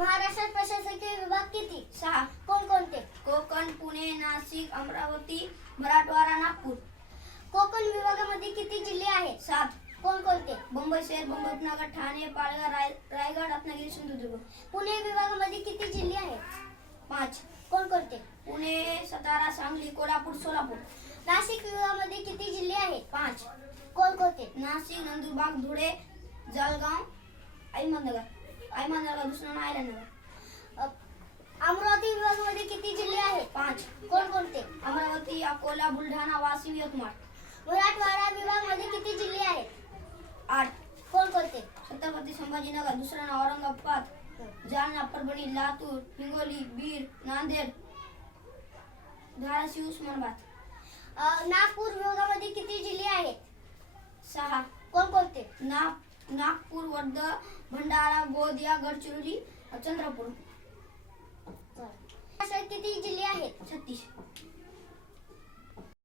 महाराष्ट्रात प्रशासकीय विभाग किती? 6. कोणकोणते? कोकण, पुणे, नाशिक, अमरावती, मराठवाडा, नागपूर. कोकण विभागामध्ये किती जिल्हे आहेत? 7. कोणकोणते? मुंबई शहर, मुंबई उपनगर, ठाणे, पालघर, रायगड, रत्नागिरी, सिंधुदुर्ग. पुणे विभागामध्ये किती जिल्हे आहेत? 5. कोणकोणते? पुणे, सातारा, सांगली, कोल्हापूर, सोलापूर. नाशिक विभागामध्ये किती जिल्हे आहेत? 5. कोणकोणते? नाशिक, नंदुरबार, धुळे, जळगाव, अहमदनगर, दुसरं नाव आयल्यानगर. अमरावती विभागामध्ये किती जिल्हे आहेत? 5. कोणकोणते? अमरावती, अकोला, बुलढाणा, वाशिम, यवतमाळ. मराठवाडा विभागामध्ये किती जिल्हे आहेत? 8. कोणकोणते? छत्रपती संभाजीनगर, दुसरं नाव औरंगाबाद, जालना, परभणी, लातूर, हिंगोली, बीड, नांदेड, धाराशिव, उस्मानाबाद. नागपूर विभागामध्ये किती जिल्हे आहेत? 6. कोणकोणते? नागपूर, वर्धा, भंडारा, गोंदिया, गडचिरोली, चंद्रपूर. महाराष्ट्रात किती जिल्हे आहेत? 36.